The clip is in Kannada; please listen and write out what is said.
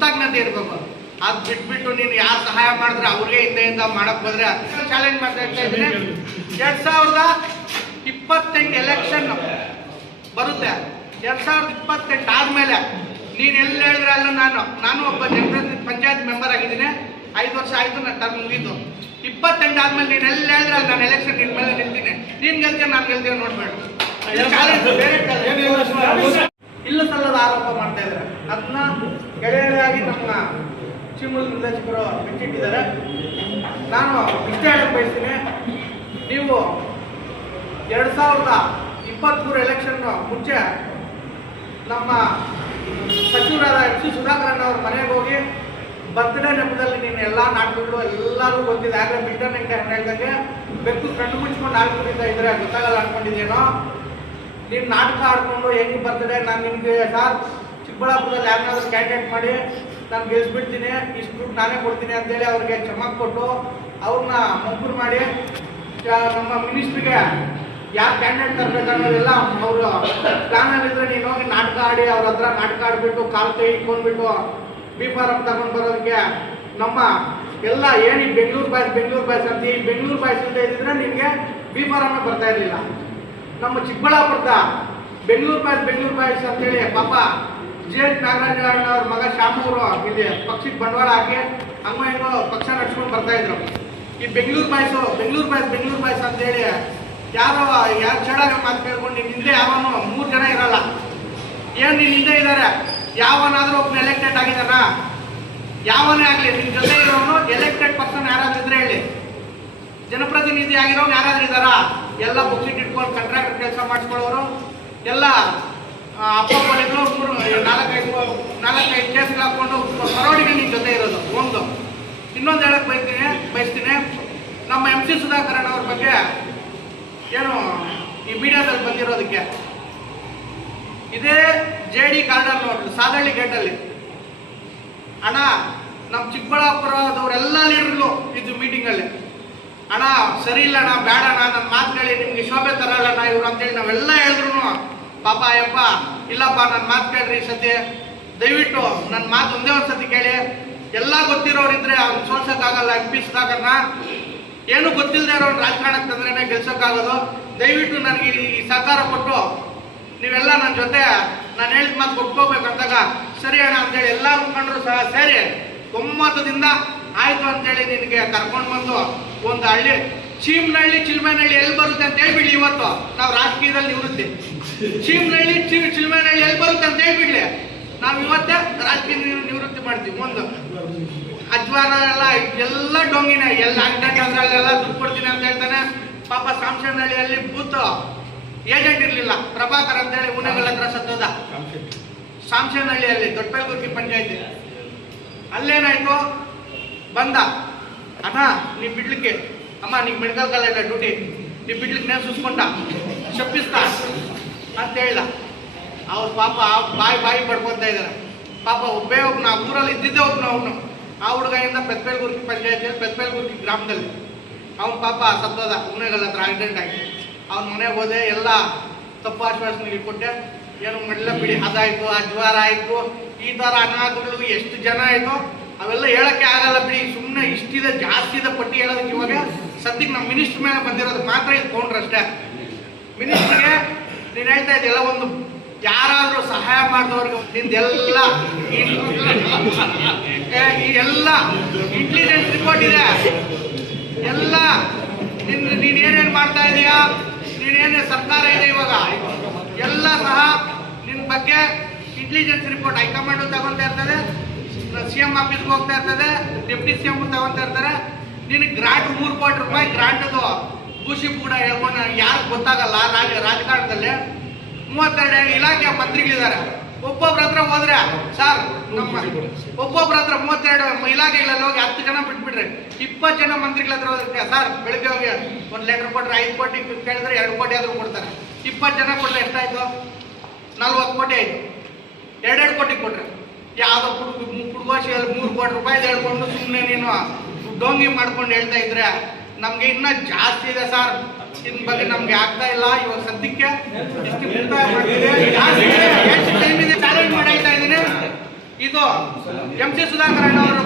ಕೃತಜ್ಞತೆ ಇರಬೇಕು. ಅದು ಬಿಟ್ಬಿಟ್ಟು ನೀನು ಯಾರು ಸಹಾಯ ಮಾಡಿದ್ರೆ ಅವ್ರಿಗೆ ಹಿಂದೆಯಿಂದ ಮಾಡಕ್ ಹೋದ್ರೆ ಚಾಲೆಂಜ್ ಮಾಡ್ತಾ ಇದ್ದೀನಿ. 2028 ಎಲೆಕ್ಷನ್ ಬರುತ್ತೆ. 2028 ಆದ್ಮೇಲೆ ನೀನು ಎಲ್ಲಿ ಹೇಳಿದ್ರೆ ಅಲ್ಲ, ನಾನು ಒಬ್ಬ ಜನಪ್ರತಿನಿಧಿ ಪಂಚಾಯತ್ ಮೆಂಬರ್ ಆಗಿದ್ದೀನಿ. 5 ವರ್ಷ ಆಯ್ತು, ನನ್ನ ಟರ್ಮ್ ಮುಗಿದು. 28 ಆದ್ಮೇಲೆ ನೀನು ಎಲ್ಲಿ ಹೇಳಿದ್ರೆ ಅಲ್ಲಿ ನಾನು ಎಲೆಕ್ಷನ್ ನಿನ್ ಮೇಲೆ ನಿಲ್ತೀನಿ. ನೀನ್ ಗೆಲ್ತೀಯ, ನಾನು ಗೆಲ್ತೀಯ ನೋಡ್ಬೇಡ. ಇಲ್ಲ ಸಲ್ಲದ ಆರೋಪ ಮಾಡ್ತಾ ಇದ್ದಾರೆ. ಅದನ್ನ ಗೆಳೆಯರಾಗಿ ನಮ್ಮ ಚಿಮ್ಮಲ್ ನಿರ್ದೇಶಕರು ಬಿಚ್ಚಿಟ್ಟಿದ್ದಾರೆ. ನಾನು ಇಷ್ಟ ಹೇಳಕ್ ಬಯಸ್ತೀನಿ, ನೀವು 2023 ಎಲೆಕ್ಷನ್ ಮುಂಚೆ ನಮ್ಮ ಸಚಿವರಾದ MC ಸುಧಾಕರನ್ ಅವ್ರ ಮನೆಗೆ ಹೋಗಿ ಬರ್ತ್ಡೇ ನೆಪದಲ್ಲಿ ನೀನು ಎಲ್ಲ ನಾಟಕಗಳು ಎಲ್ಲರೂ ಗೊತ್ತಿದೆ. ಆಗಲೇ ಬಿಲ್ಟನ್ ಹೇಳ್ದಂಗೆ ಬೆಕ್ಕು ಕಣ್ಣು ಮುಚ್ಕೊಂಡು ಆಡ್ಕೊಂಡಿದ್ದ ಇದ್ರೆ ಗೊತ್ತಾಗಲ್ಲ ಅನ್ಕೊಂಡಿದ್ದೇನೋ. ನೀನು ನಾಟಕ ಆಡ್ಕೊಂಡು ಹೆಂಗೆ ಬರ್ತ್ಡೇ ನಾನು ನಿಮಗೆ ಸಾರ್ ಚಿಕ್ಕಬಳ್ಳಾಪುರದಲ್ಲಿ ಯಾರನ್ನಾದ್ರೂ ಕ್ಯಾಂಡಿಡೇಟ್ ಮಾಡಿ ನಾನು ಗೆಲ್ಸ್ಬಿಡ್ತೀನಿ, ಇಷ್ಟು ದುಡ್ಡು ನಾನೇ ಕೊಡ್ತೀನಿ ಅಂತೇಳಿ ಅವ್ರಿಗೆ ಚಮಕ್ ಕೊಟ್ಟು ಅವ್ರನ್ನ ಮಂಕೂರು ಮಾಡಿ ನಮ್ಮ ಮಿನಿಸ್ಟ್ರಿಗೆ ಯಾರು ಕ್ಯಾಂಡಿಡೇಟ್ ತರಬೇಕು ಅನ್ನೋದೆಲ್ಲ ಅವರು ಪ್ಲಾನಲ್ಲಿದ್ದರೆ ನೀನು ಹೋಗಿ ನಾಟಕ ಆಡಿ ಅವ್ರ ಹತ್ರ ನಾಟಕ ಆಡಿಬಿಟ್ಟು ಕಾಲು ಕೈ ಇಟ್ಕೊಂಡ್ಬಿಟ್ಟು ಬಿ ಫಾರಮ್ ತಗೊಂಡು ಬರೋದಕ್ಕೆ ನಮ್ಮ ಎಲ್ಲ ಏನು ಬೆಂಗಳೂರು ಬಾಯ್ಸ್ ಅಂತ ಈ ಬೆಂಗಳೂರು ಬಾಯ್ಸ್ ಅಂತ ಇದ್ದಿದ್ರೆ ನಿಮಗೆ ಬಿ ಫಾರಮ್ಮೇ ಬರ್ತಾ ಇರಲಿಲ್ಲ. ನಮ್ಮ ಚಿಕ್ಕಬಳ್ಳಾಪುರದ ಬೆಂಗಳೂರು ಬಾಯ್ಸ್ ಅಂತೇಳಿ ಪಾಪ JH ನಾಗರಾಜ್ ಅವ್ರ ಮಗ ಶ್ಯಾಮೂರು ಇಲ್ಲಿ ಪಕ್ಷಕ್ಕೆ ಬಂಡವಾಳ ಹಾಕಿ ಹಂಗೋ ಹೆಂಗೋ ಪಕ್ಷ ನಡ್ಸ್ಕೊಂಡು ಬರ್ತಾ ಇದ್ರು. ಈ ಬೆಂಗಳೂರು ಬಾಯ್ಸ್ ಅಂತೇಳಿ ಯಾರು ಚಡಾಗ ಮಾತು ಕೇಳ್ಕೊಂಡು ನಿನ್ನ ಹಿಂದೆ ಯಾವನು 3 ಜನ ಇರಲ್ಲ. ಏನು ನಿನ್ನ ಹಿಂದೆ ಇದ್ದಾರೆ, ಯಾವನಾದ್ರೂ ಒಬ್ಬನ ಎಲೆಕ್ಟೆಡ್ ಆಗಿದಾನ? ಯಾವನೇ ಆಗಲಿ ನಿನ್ನ ಜೊತೆ ಇರೋನು ಎಲೆಕ್ಟೆಡ್ ಪರ್ಸನ್ ಯಾರಾದ್ರೂ ಹೇಳಿ, ಜನಪ್ರತಿನಿಧಿ ಆಗಿರೋನು ಯಾರಾದ್ರೂ ಇದ್ದಾರಾ? ಎಲ್ಲ ಬುಕ್ಸಿಟ್ ಇಟ್ಕೊಂಡು ಕಾಂಟ್ರಾಕ್ಟರ್ ಕೆಲಸ ಮಾಡಿಸ್ಕೊಳ್ಳೋರು ಎಲ್ಲ ಅಪ್ಪಗಳಿದ್ರು 4-5 ಕೇಸ್ಗಳು ಹಾಕೊಂಡು ಕರೋಡಿಗೆ ನಿನ್ನ ಜೊತೆ ಇರೋದು. ಒಂದು ಇನ್ನೊಂದು ಹೇಳಕ್ ಬಯಸ್ತೀನಿ, ನಮ್ಮ MC ಸುಧಾಕರನ್ ಅವ್ರ ಬಗ್ಗೆ ಏನು ಈ ಮೀಡಿಯಾದಲ್ಲಿ ಬಂದಿರೋದಕ್ಕೆ ಇದೇ JD ಗಾರ್ಡನ್ ನೋಡ್ರಿ, ಸಾದಳ್ಳಿ ಗೇಟಲ್ಲಿ ಅಣ್ಣ ನಮ್ಮ ಚಿಕ್ಕಬಳ್ಳಾಪುರದವರೆಲ್ಲ ಲೀಡರ್ಗಳು ಇದು ಮೀಟಿಂಗಲ್ಲಿ, ಅಣ್ಣ ಸರಿ ಇಲ್ಲ ಅಣ್ಣ, ಬೇಡ ಅಣ್ಣ, ನನ್ನ ಮಾತು ಕೇಳಿ ನಿಮ್ಗೆ ಶೋಭೆ ತರಲ್ಲಣ್ಣ ಇವ್ರು ಅಂತೇಳಿ ನಾವೆಲ್ಲ ಹೇಳಿದ್ರು. ಪಾಪ ಅಯ್ಯಪ್ಪ ಇಲ್ಲಪ್ಪ ನನ್ನ ಮಾತು ಕೇಳ್ರಿ ಈ ಸತಿ, ದಯವಿಟ್ಟು ನನ್ನ ಮಾತು ಒಂದೇ ಒಂದು ಸತಿ ಕೇಳಿ. ಎಲ್ಲ ಗೊತ್ತಿರೋರಿದ್ರೆ ಅವ್ನು ಸೋಲ್ಸೋಕ್ಕಾಗಲ್ಲ. MP ಸುಧಾಕರ್ನ ಏನು ಗೊತ್ತಿಲ್ಲದೆ ಇರೋ ರಾಜಕಾರಣಕ್ಕೆ ತಂದ್ರೇನೆ ಗೆಲ್ಸೋಕ್ಕಾಗೋದು. ದಯವಿಟ್ಟು ನನಗೆ ಈ ಸಹಕಾರ ಕೊಟ್ಟು ನೀವೆಲ್ಲ ನನ್ನ ಜೊತೆ ನಾನು ಹೇಳಿದ ಮಾತು ಕೊಟ್ಕೋಬೇಕಂದಾಗ ಸರಿ ಅಣ್ಣ ಅಂತೇಳಿ ಎಲ್ಲ ಮುಖಂಡರು ಸಹ ಸೇರಿ ಒಮ್ಮತದಿಂದ ಆಯಿತು ಅಂತೇಳಿ ನಿನಗೆ ಕರ್ಕೊಂಡು ಬಂದು ಒಂದು ಹಳ್ಳಿ ಚೀಮ್ನಹಳ್ಳಿ ಚಿಲ್ಮೇನಹಳ್ಳಿ ಎಲ್ಲಿ ಬರುತ್ತೆ ಅಂತ ಹೇಳ್ಬಿಡ್ಲಿ. ಇವತ್ತು ನಾವು ರಾಜಕೀಯದಲ್ಲಿ ನಿವೃತ್ತಿ. ಚೀಮ್ನಹಳ್ಳಿ ಚಿಲ್ಮೇನಹಳ್ಳಿ ಎಲ್ಲಿ ಬರುತ್ತೆ ಅಂತ ಹೇಳ್ಬಿಡ್ಲಿ, ನಾವು ಇವತ್ತೇ ರಾಜಕೀಯ ನಿವೃತ್ತಿ ಮಾಡ್ತೀವಿ. ಒಂದು ಅಜ್ವಾನ ಎಲ್ಲ ಡೊಂಗಿನ ಎಲ್ಲ ಆಕ್ಸಿಡೆಂಟ್ ಅದ್ರಲ್ಲೆಲ್ಲ ದುಡ್ಡು ಕೊಡ್ತೀನಿ ಅಂತ ಹೇಳ್ತಾನೆ. ಪಾಪ ಸಾಂಶನಹಳ್ಳಿಯಲ್ಲಿ ಬೂತ್ ಏಜೆಂಟ್ ಇರಲಿಲ್ಲ, ಪ್ರಭಾಕರ್ ಅಂತೇಳಿ ಉನಗಲ್ ಹತ್ರ ಸತ್ತೋದ. ಸಾಂಶನಹಳ್ಳಿಯಲ್ಲಿ ದೊಡ್ಡಪೇಲ್ಗುರ್ಕಿ ಪಂಚಾಯತಿ ಅಲ್ಲೇನಾಯ್ತು, ಬಂದ ಅಣ್ಣ ನೀ ಬಿಡ್ಲಿಕ್ಕೆ, ಅಮ್ಮ ನೀ ಮೆಡಿಕಲ್ ಕಾಲೇಜ್ ಡ್ಯೂಟಿ ನೀ ಬಿಡ್ಲಿಕ್ಕೆ ನೇ ಸುಸ್ಕೊಂಡ ಶಪ್ಪಿಸ್ತಾ ಅಂತ ಹೇಳ್ದ. ಅವ್ರು ಪಾಪ ಬಾಯಿ ಪಡ್ಕೊತಾ ಇದ್ದಾರೆ. ಪಾಪ ಒಬ್ಬ ನಾ ಊರಲ್ಲಿ ಇದ್ದಿದ್ದೆ ಅವನು ಆ ಹುಡುಗಿಂದ ಪೆದ್ಪೇಲ್ಗುರ್ಕಿ ಪಂಚಾಯತಿಯಲ್ಲಿ ಪೆದ್ಪೇಲ್ಗುರ್ಕಿ ಗ್ರಾಮದಲ್ಲಿ ಅವ್ನು ಪಾಪ ಸತ್ತೋದ. ಉಣ್ಣೆಗಲ್ ಹತ್ರ ಆಕ್ಸಿಡೆಂಟ್ ಆಗಿ ಅವ್ನ ಮನೆಗೆ ಹೋದೆ, ಎಲ್ಲ ತಪ್ಪು ಆಶ್ವಾಸನೆ ಕೊಟ್ಟೆ. ಏನು ಮಾಡಲಿಲ್ಲ ಬಿಡಿ, ಅದಾಯಿತು, ಅಜ್ವಾರ ಆಯಿತು, ಈ ಥರ ಅನಾಥಗಳು ಎಷ್ಟು ಜನ ಆಯಿತು ಅವೆಲ್ಲ ಹೇಳೋಕ್ಕೆ ಆಗಲ್ಲ ಬಿಡಿ. ಸುಮ್ಮನೆ ಇಷ್ಟಿದೆ ಜಾಸ್ತಿ ಇದೆ ಪಟ್ಟಿ ಹೇಳೋದಕ್ಕೆ. ಇವಾಗ ಸದ್ಯಕ್ಕೆ ನಮ್ಮ ಮಿನಿಸ್ಟ್ರ್ ಮೇಲೆ ಬಂದಿರೋದು ಮಾತ್ರ ಇದು ಕೌಂಟ್ರಷ್ಟೇ. ಮಿನಿಸ್ಟ್ರಿಗೆ ನೀನು ಹೇಳ್ತಾ ಇದೆಯಲ್ಲ, ಒಂದು ಯಾರಾದರೂ ಸಹಾಯ ಮಾಡಿದವ್ರಿಗೆ ನಿಂದೆಲ್ಲ ಎಲ್ಲ ಇಂಟೆಲಿಜೆನ್ಸ್ ರಿಪೋರ್ಟ್ ಇದೆ. ಎಲ್ಲ ನೀನೇನೇನು ಮಾಡ್ತಾ ಇದೀಯಾ, ನೀನೇನು ಸರ್ಕಾರ ಇದೆ ಇವಾಗ ಎಲ್ಲ ಸಹ ನಿನ್ನ ಬಗ್ಗೆ ಇಂಟೆಲಿಜೆನ್ಸ್ ರಿಪೋರ್ಟ್ ಹೈಕಮಾಂಡು ತಗೊತಾ ಇರ್ತದೆ, CM ಆಫೀಸ್ಗೆ ಹೋಗ್ತಾ ಇರ್ತದೆ, ಡೆಪ್ಟಿ CM ತಗೊತಾ ಇರ್ತಾರೆ. ನಿನಗೆ ಗ್ರಾಂಟ್ 3 ಕೋಟಿ ರೂಪಾಯಿ ಗ್ರಾಂಟದು ಖುಷಿ ಕೂಡ ಹೇಳ್ಕೊಂಡು ಯಾರು ಗೊತ್ತಾಗಲ್ಲ. ರಾಜಕಾರಣದಲ್ಲಿ 32 ಇಲಾಖೆ ಮಂತ್ರಿಗಳಿದ್ದಾರೆ. ಒಬ್ಬೊಬ್ರ ಹತ್ರ ಹೋದ್ರೆ ಸರ್ ನಮ್ಮ ಒಬ್ಬೊಬ್ರ ಹತ್ರ 32 ಇಲಾಖೆಗಳಲ್ಲಿ ಹೋಗಿ 10 ಜನ ಬಿಟ್ಬಿಟ್ರೆ 20 ಜನ ಮಂತ್ರಿಗಳ ಹತ್ರ ಹೋದ್ರೆ ಸರ್ ಬೆಳಿಗ್ಗೆ ಹೋಗಿ ಒಂದು ಲೆಟರ್ ಕೊಟ್ಟರೆ 5 ಕೋಟಿ ಕೇಳಿದ್ರೆ 2 ಕೋಟಿ ಆದರೂ ಕೊಡ್ತಾರೆ. 20 ಜನ ಕೊಟ್ಟರೆ ಎಷ್ಟಾಯ್ತು? 40 ಕೋಟಿ ಆಯಿತು. 2 ಕೋಟಿ ಕೊಟ್ರೆ ಯಾವುದೋ ಪುಡ್ಗೋಶಿಯಲ್ಲಿ 3 ಕೋಟಿ ರೂಪಾಯಿ ಹೇಳ್ಕೊಂಡು ಸುಮ್ಮನೆ ನೀನು ಡೋಂಗಿ ಮಾಡ್ಕೊಂಡು ಹೇಳ್ತಾ ಇದ್ರೆ ನಮಗೆ ಇನ್ನೂ ಜಾಸ್ತಿ ಇದೆ ಸರ್. ಇದ್ರ ಬಗ್ಗೆ ನಮ್ಗೆ ಆಗ್ತಾ ಇಲ್ಲ. ಇವಾಗ ಸದ್ಯಕ್ಕೆ ಇಷ್ಟು ಚಾಲೆಂಜ್ ಮಾಡಿ ಹೇಳ್ತಾ ಇದ್ದೀನಿ. ಇದು ಎಂ ಸಿ ಸುಧಾಕರ್ ಅಣ್ಣವರು